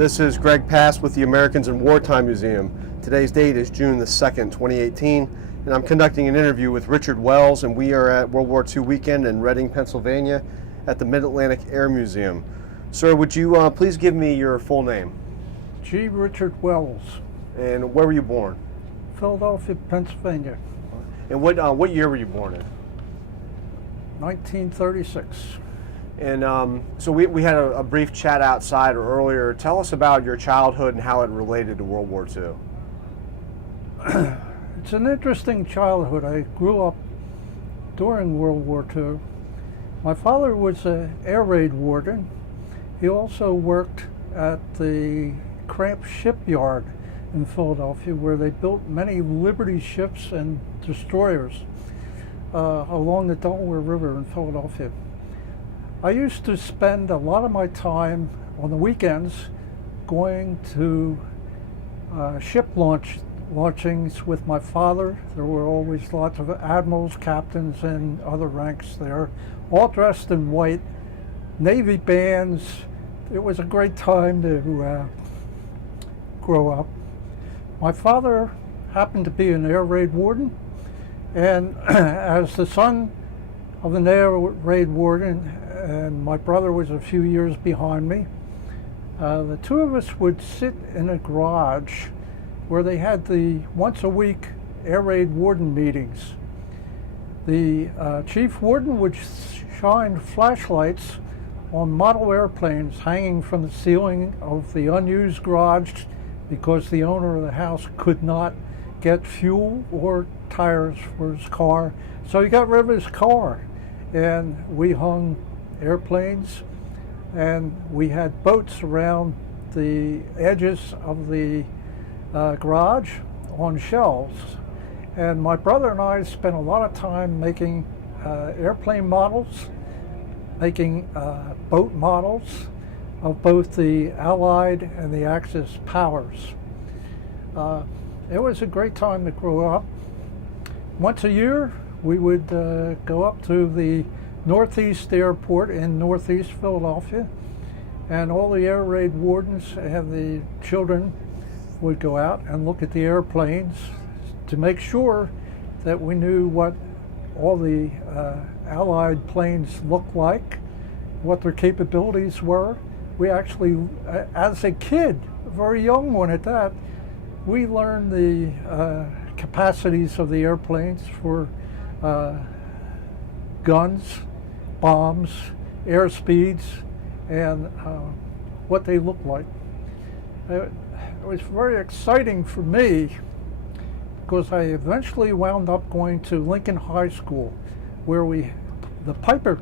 This is Greg Pass with the Americans in Wartime Museum. Today's date is June the 2nd, 2018, and I'm conducting an interview with Richard Wells, and we are at World War II weekend in Reading, Pennsylvania at the Mid-Atlantic Air Museum. Sir, would you please give me your full name? G. Richard Wells. And where were you born? Philadelphia, Pennsylvania. And what year were you born in? 1936. And so we had a brief chat outside earlier. Tell us about your childhood and how it related to World War II. It's an interesting childhood. I grew up during World War II. My father was an air raid warden. He also worked at the Cramp shipyard in Philadelphia, where they built many Liberty ships and destroyers along the Delaware River in Philadelphia. I used to spend a lot of my time on the weekends going to ship launchings with my father. There were always lots of admirals, captains, and other ranks there, all dressed in white, Navy bands. It was a great time to grow up. My father happened to be an air raid warden, and as the son of an air raid warden, and my brother was a few years behind me, the two of us would sit in a garage where they had the once a week air raid warden meetings. The chief warden would shine flashlights on model airplanes hanging from the ceiling of the unused garage because the owner of the house could not get fuel or tires for his car, so he got rid of his car. And we hung airplanes, and we had boats around the edges of the garage on shelves. And my brother and I spent a lot of time making airplane models, making boat models of both the Allied and the Axis powers. It was a great time to grow up. Once a year, we would go up to the Northeast Airport in Northeast Philadelphia, and all the air raid wardens and the children would go out and look at the airplanes to make sure that we knew what all the Allied planes looked like, what their capabilities were. We actually, as a kid, a very young one at that, we learned the capacities of the airplanes for guns, bombs, air speeds, and what they look like. It was very exciting for me because I eventually wound up going to Lincoln High School, where the Piper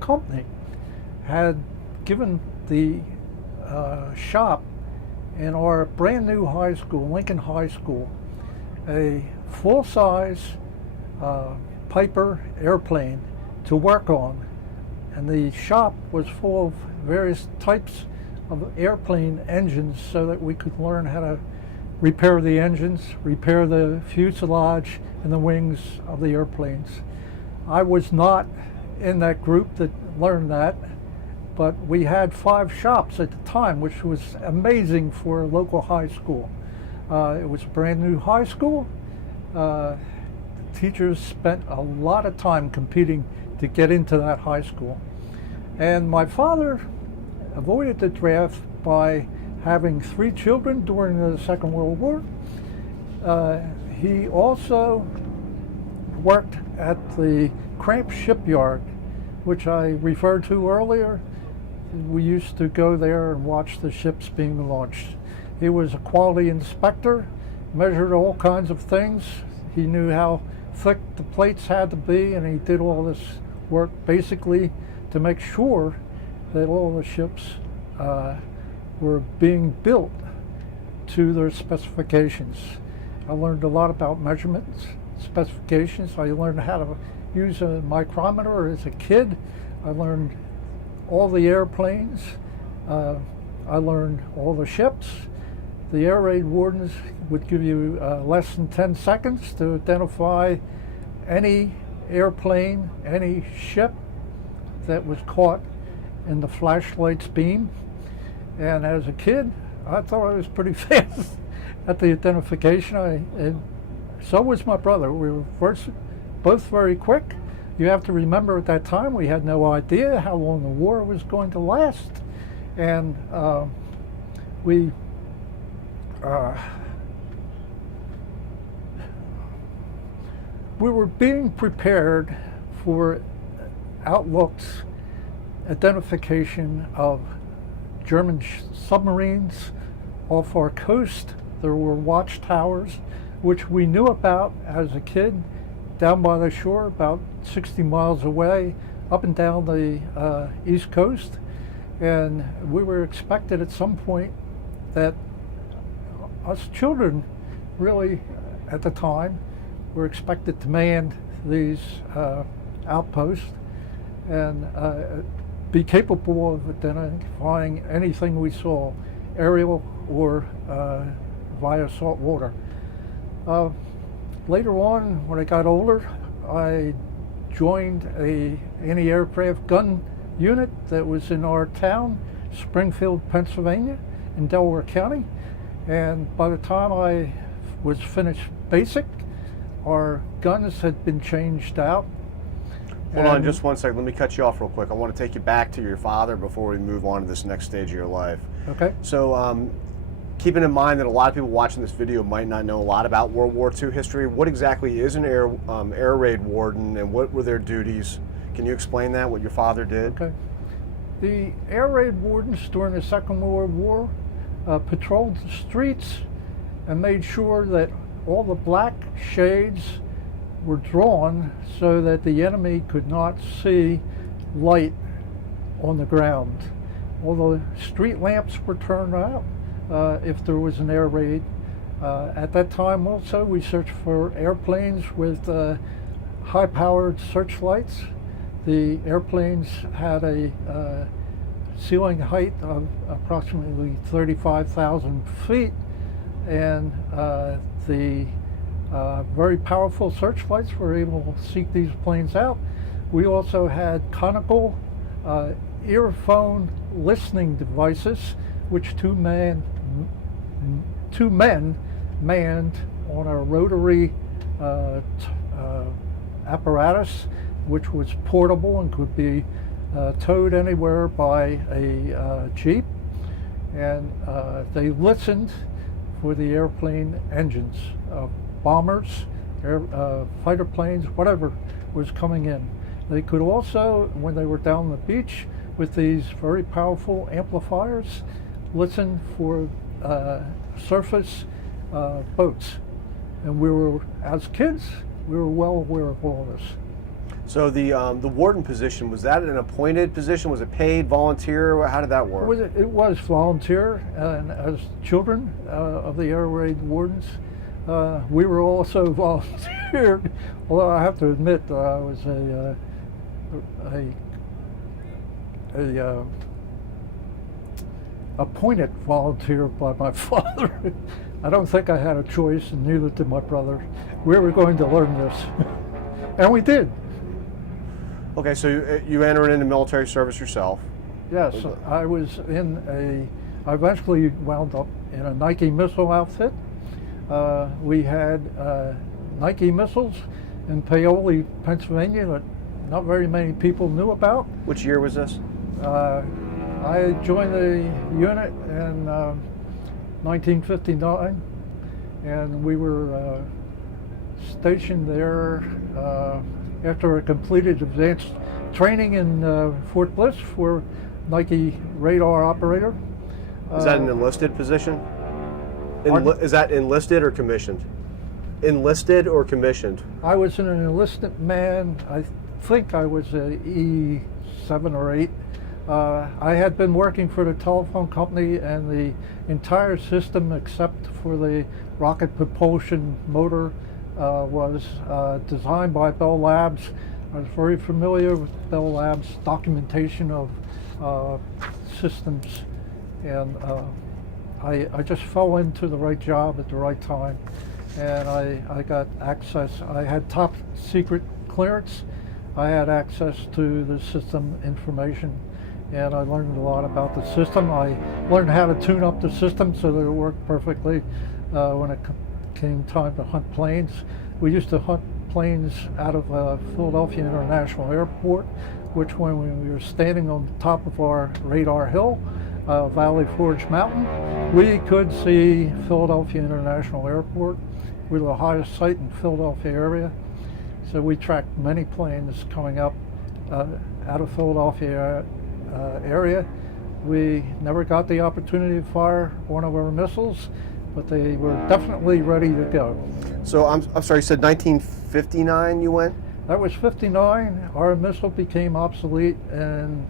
Company had given the shop in our brand new high school, Lincoln High School, a full-size Piper airplane to work on, and the shop was full of various types of airplane engines so that we could learn how to repair the engines, repair the fuselage and the wings of the airplanes. I was not in that group that learned that, but we had 5 shops at the time, which was amazing for a local high school. It was a brand new high school. Teachers spent a lot of time competing to get into that high school. And my father avoided the draft by having 3 children during the Second World War. He also worked at the Cramp shipyard, which I referred to earlier. We used to go there and watch the ships being launched. He was a quality inspector, measured all kinds of things. He knew how thick the plates had to be, and he did all this work basically to make sure that all the ships were being built to their specifications. I learned a lot about measurements, specifications. I learned how to use a micrometer as a kid. I learned all the airplanes. I learned all the ships. The air raid wardens would give you less than 10 seconds to identify any airplane, any ship that was caught in the flashlight's beam. And as a kid, I thought I was pretty fast at the identification. And so was my brother. We were both very quick. You have to remember at that time we had no idea how long the war was going to last. And we were being prepared for outlooks, identification of German submarines off our coast. There were watchtowers, which we knew about as a kid, down by the shore, about 60 miles away, up and down the East Coast. And we were expected at some point that us children, really, at the time, were expected to man these outposts and be capable of identifying anything we saw, aerial or via salt water. Later on, when I got older, I joined a anti-aircraft gun unit that was in our town, Springfield, Pennsylvania, in Delaware County. And by the time I was finished basic, our guns had been changed out. Hold on just one second. Let me cut you off real quick. I want to take you back to your father before we move on to this next stage of your life. Okay. So keeping in mind that a lot of people watching this video might not know a lot about World War II history, what exactly is an air raid warden and what were their duties? Can you explain that, what your father did? Okay. The air raid wardens during the Second World War patrolled the streets and made sure that all the black shades were drawn so that the enemy could not see light on the ground. All the street lamps were turned out if there was an air raid. At that time also we searched for airplanes with high-powered searchlights. The airplanes had a ceiling height of approximately 35,000 feet, and the very powerful searchlights were able to seek these planes out. We also had conical earphone listening devices, which two men manned on a rotary apparatus, which was portable and could be towed anywhere by a jeep. And they listened for the airplane engines, bombers, fighter planes, whatever was coming in. They could also, when they were down the beach with these very powerful amplifiers, listen for surface boats. And we were, as kids, we were well aware of all this. So the warden position, was that an appointed position? Was it paid, volunteer? How did that work? It was volunteer, and as children of the air raid wardens, we were also volunteered. Although I have to admit that I was a appointed volunteer by my father. I don't think I had a choice, and neither did my brother. We were going to learn this, and we did. Okay, so you entered into military service yourself. Yes, I was I eventually wound up in a Nike missile outfit. We had Nike missiles in Paoli, Pennsylvania, that not very many people knew about. Which year was this? I joined the unit in 1959, and we were stationed there after a completed advanced training in Fort Bliss for Nike radar operator. Is that an enlisted position? Is that enlisted or commissioned? Enlisted or commissioned? I was an enlisted man. I think I was a E7 or 8. I had been working for the telephone company, and the entire system except for the rocket propulsion motor was designed by Bell Labs. I was very familiar with Bell Labs documentation of systems, and I just fell into the right job at the right time, and I got access. I had top secret clearance. I had access to the system information, and I learned a lot about the system. I learned how to tune up the system so that it worked perfectly when it came time to hunt planes. We used to hunt planes out of Philadelphia International Airport, which when we were standing on the top of our radar hill, Valley Forge Mountain, we could see Philadelphia International Airport. We were the highest site in the Philadelphia area, so we tracked many planes coming up out of Philadelphia area. We never got the opportunity to fire one of our missiles, but they were definitely ready to go. So I'm sorry, you said 1959 you went? That was 59. Our missile became obsolete in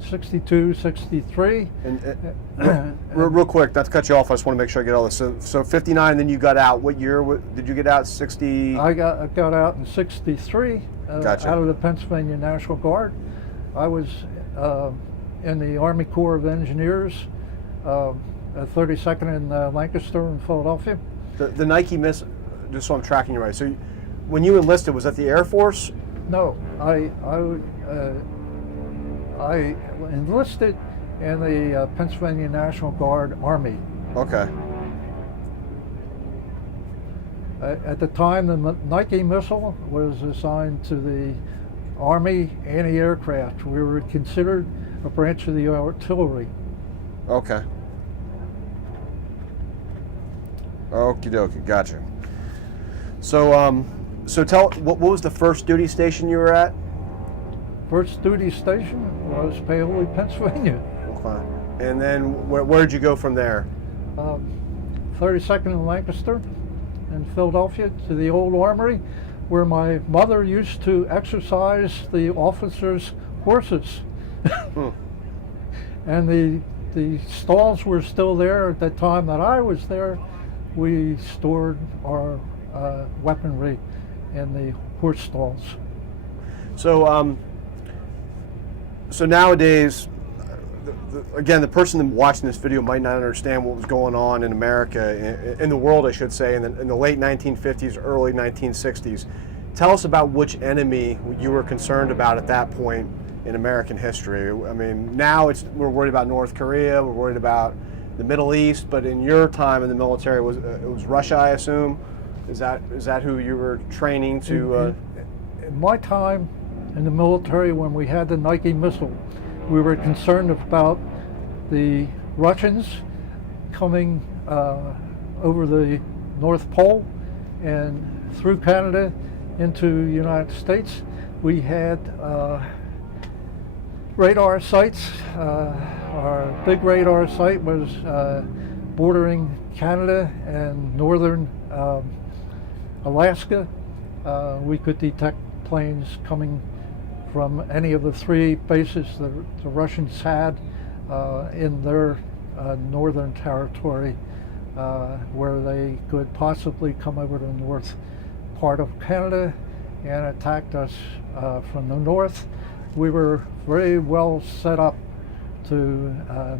62, 63. And real quick, not to cut you off, I just want to make sure I get all this. So 59, and then you got out. What year did you get out? 60? I got out in 63 Gotcha. out of the Pennsylvania National Guard. I was in the Army Corps of Engineers, 32nd in Lancaster in Philadelphia. The Nike missile, just so I'm tracking you right. So when you enlisted, was that the Air Force? No, I enlisted in the Pennsylvania National Guard Army. Okay. At the time, the Nike missile was assigned to the Army anti-aircraft. We were considered a branch of the artillery. Okay. Okie dokie, gotcha. So, so tell, what was the first duty station you were at? First duty station was Paoli, Pennsylvania. Okay. And then where'd you go from there? 32nd in Lancaster in Philadelphia to the old armory where my mother used to exercise the officers' horses. And the stalls were still there at the time that I was there. We stored our weaponry in the horse stalls. So, so nowadays, again, the person watching this video might not understand what was going on in America, in the world, I should say, in the late 1950s, early 1960s. Tell us about which enemy you were concerned about at that point in American history. I mean, now we're worried about North Korea, we're worried about the Middle East, but in your time in the military, it was Russia, I assume? Is that who you were training to? In my time in the military, when we had the Nike missile, we were concerned about the Russians coming over the North Pole and through Canada into the United States. We had radar sites. Our big radar site was bordering Canada and northern Alaska. We could detect planes coming from any of the three bases that the Russians had in their northern territory, where they could possibly come over to the north part of Canada and attacked us from the north. We were very well set up to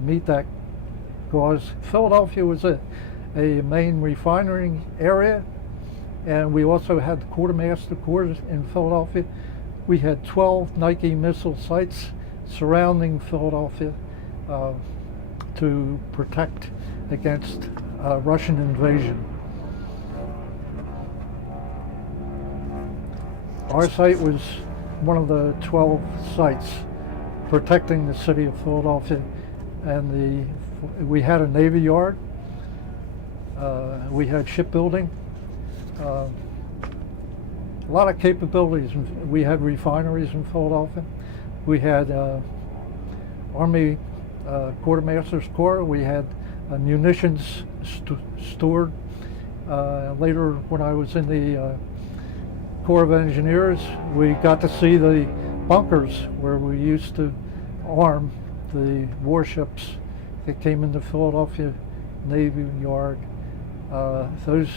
meet that cause. Philadelphia was a main refinery area, and we also had the quartermaster corps in Philadelphia. We had 12 Nike missile sites surrounding Philadelphia to protect against Russian invasion. Our site was one of the 12 sites protecting the city of Philadelphia, and we had a Navy yard, we had shipbuilding, a lot of capabilities. We had refineries in Philadelphia. We had Army Quartermaster's Corps. We had munitions stored. Later, when I was in the Corps of Engineers, we got to see the bunkers where we used to arm the warships that came into Philadelphia Navy Yard. Those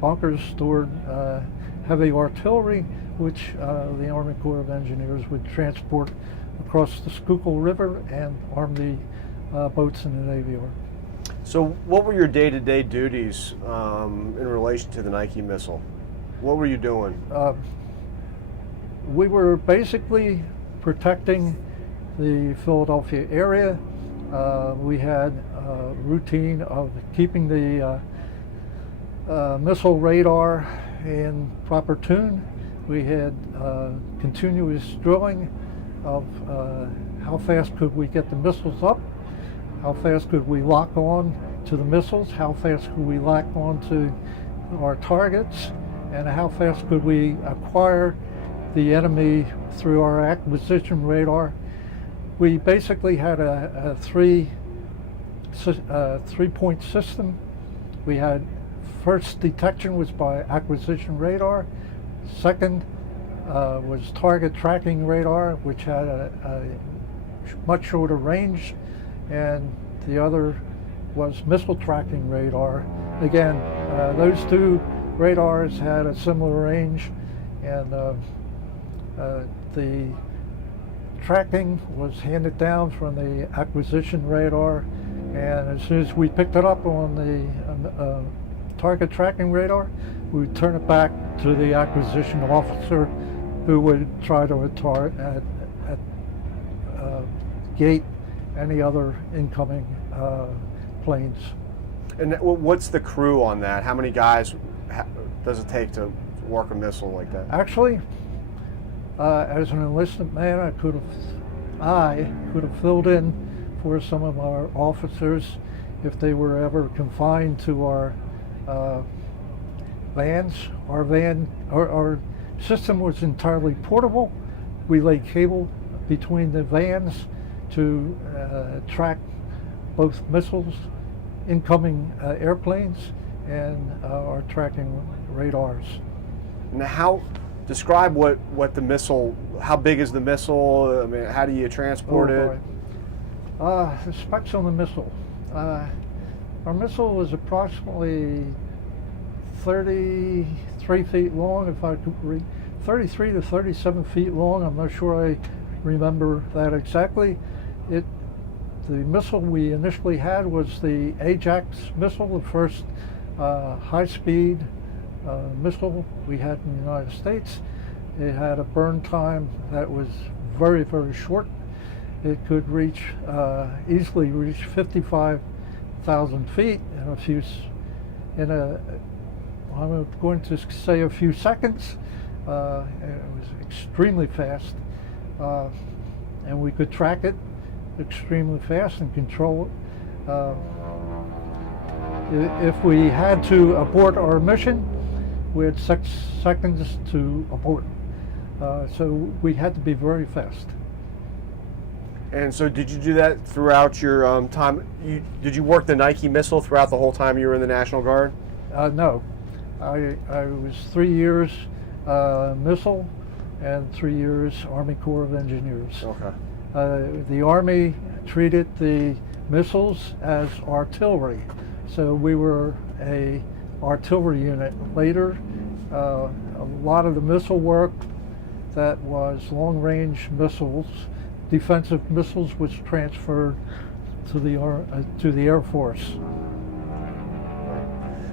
bunkers stored heavy artillery, which the Army Corps of Engineers would transport across the Schuylkill River and arm the boats in the Navy Yard. So what were your day-to-day duties in relation to the Nike missile? What were you doing? We were basically protecting the Philadelphia area. We had a routine of keeping the missile radar in proper tune. We had continuous drilling of how fast could we get the missiles up, how fast could we lock on to the missiles, how fast could we lock on to our targets, and how fast could we acquire the enemy through our acquisition radar. We basically had a three-point system. We had first detection was by acquisition radar. Second was target tracking radar, which had a much shorter range, and the other was missile tracking radar. Again, those two radars had a similar range, and the tracking was handed down from the acquisition radar, and as soon as we picked it up on the target tracking radar, we would turn it back to the acquisition officer, who would try to gate any other incoming planes. And what's the crew on that? How many guys does it take to work a missile like that? Actually, as an enlisted man, I could have filled in for some of our officers if they were ever confined to our vans. Our system was entirely portable. We laid cable between the vans to track both missiles, incoming airplanes, and our tracking radars. Now, describe what the missile, how big is the missile? I mean, how do you transport it? The specs on the missile. Our missile was approximately 33 feet long, if I could read, 33 to 37 feet long. I'm not sure I remember that exactly. The missile we initially had was the Ajax Missile, the first high-speed missile we had in the United States. It had a burn time that was very, very short. It could easily reach 55,000 feet I'm going to say a few seconds. It was extremely fast, and we could track it extremely fast and control it. If we had to abort our mission, we had 6 seconds to abort. So we had to be very fast. And so did you do that throughout your time? Did you work the Nike missile throughout the whole time you were in the National Guard? No. I was 3 years missile and 3 years Army Corps of Engineers. Okay. The Army treated the missiles as artillery, so we were a artillery unit. Later, a lot of the missile work that was long-range missiles, defensive missiles, was transferred to the Air Force.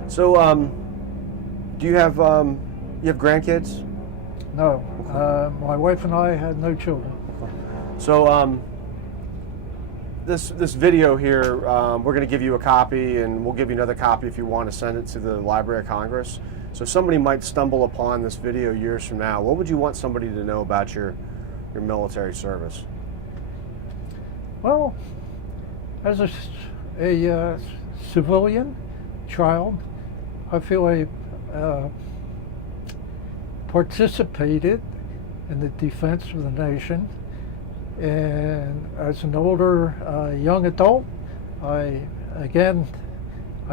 So, do you have grandkids? No, my wife and I had no children. So, this video here, we're going to give you a copy, and we'll give you another copy if you want to send it to the Library of Congress. So somebody might stumble upon this video years from now. What would you want somebody to know about your military service? Well, as a civilian child, I feel I participated in the defense of the nation. And as an older young adult, I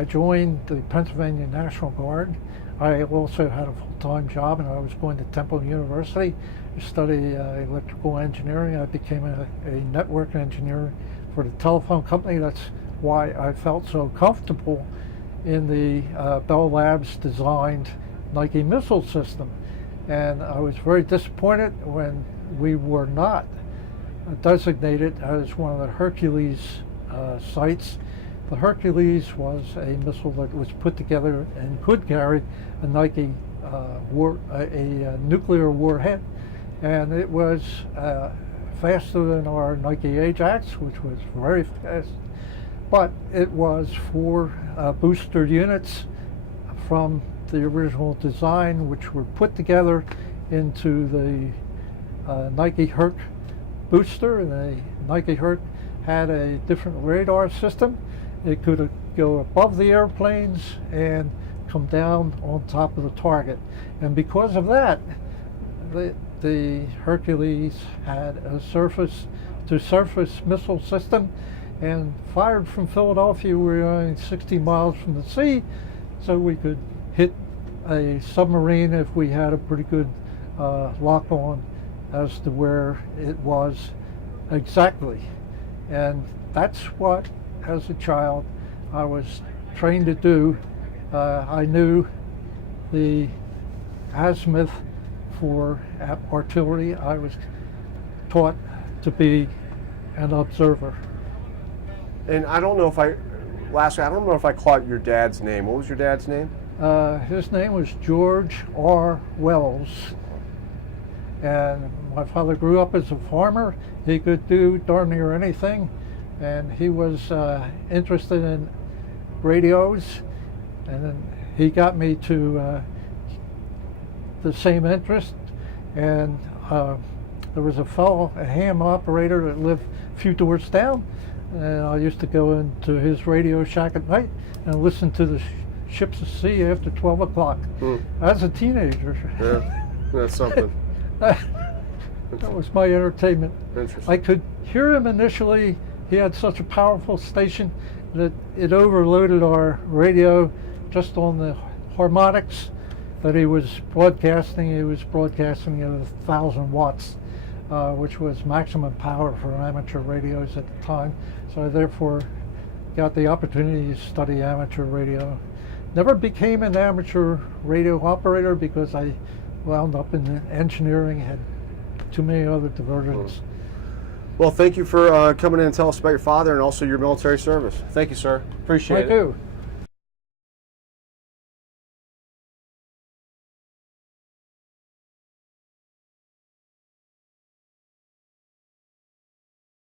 joined the Pennsylvania National Guard. I also had a full-time job, and I was going to Temple University to study electrical engineering. I became a network engineer for the telephone company. That's why I felt so comfortable in the Bell Labs designed Nike missile system. And I was very disappointed when we were not designated as one of the Hercules sites. The Hercules was a missile that was put together and could carry a Nike nuclear warhead, and it was faster than our Nike Ajax, which was very fast, but it was 4 booster units from the original design, which were put together into the Nike Herc booster. And the Nike Herc had a different radar system. It could go above the airplanes and come down on top of the target. And because of that, the Hercules had a surface-to-surface missile system, and fired from Philadelphia. We were only 60 miles from the sea, so we could hit a submarine if we had a pretty good lock on as to where it was exactly. And that's what, as a child, I was trained to do. I knew the azimuth for artillery. I was taught to be an observer. And I don't know if I caught your dad's name. What was your dad's name? His name was George R. Wells. And my father grew up as a farmer. He could do darn near anything. And he was interested in radios. And then he got me to the same interest. And there was a fellow, a ham operator that lived a few doors down. And I used to go into his radio shack at night and listen to the ships at sea after 12 o'clock as a teenager. Yeah, that's something. That was my entertainment. Interesting. I could hear him initially. He had such a powerful station that it overloaded our radio just on the harmonics that he was broadcasting. He was broadcasting at 1,000 watts, which was maximum power for amateur radios at the time. So I therefore got the opportunity to study amateur radio. Never became an amateur radio operator because I wound up in engineering, had too many other diversions. Well, thank you for coming in and tell us about your father and also your military service. Thank you, sir. Appreciate it. I do.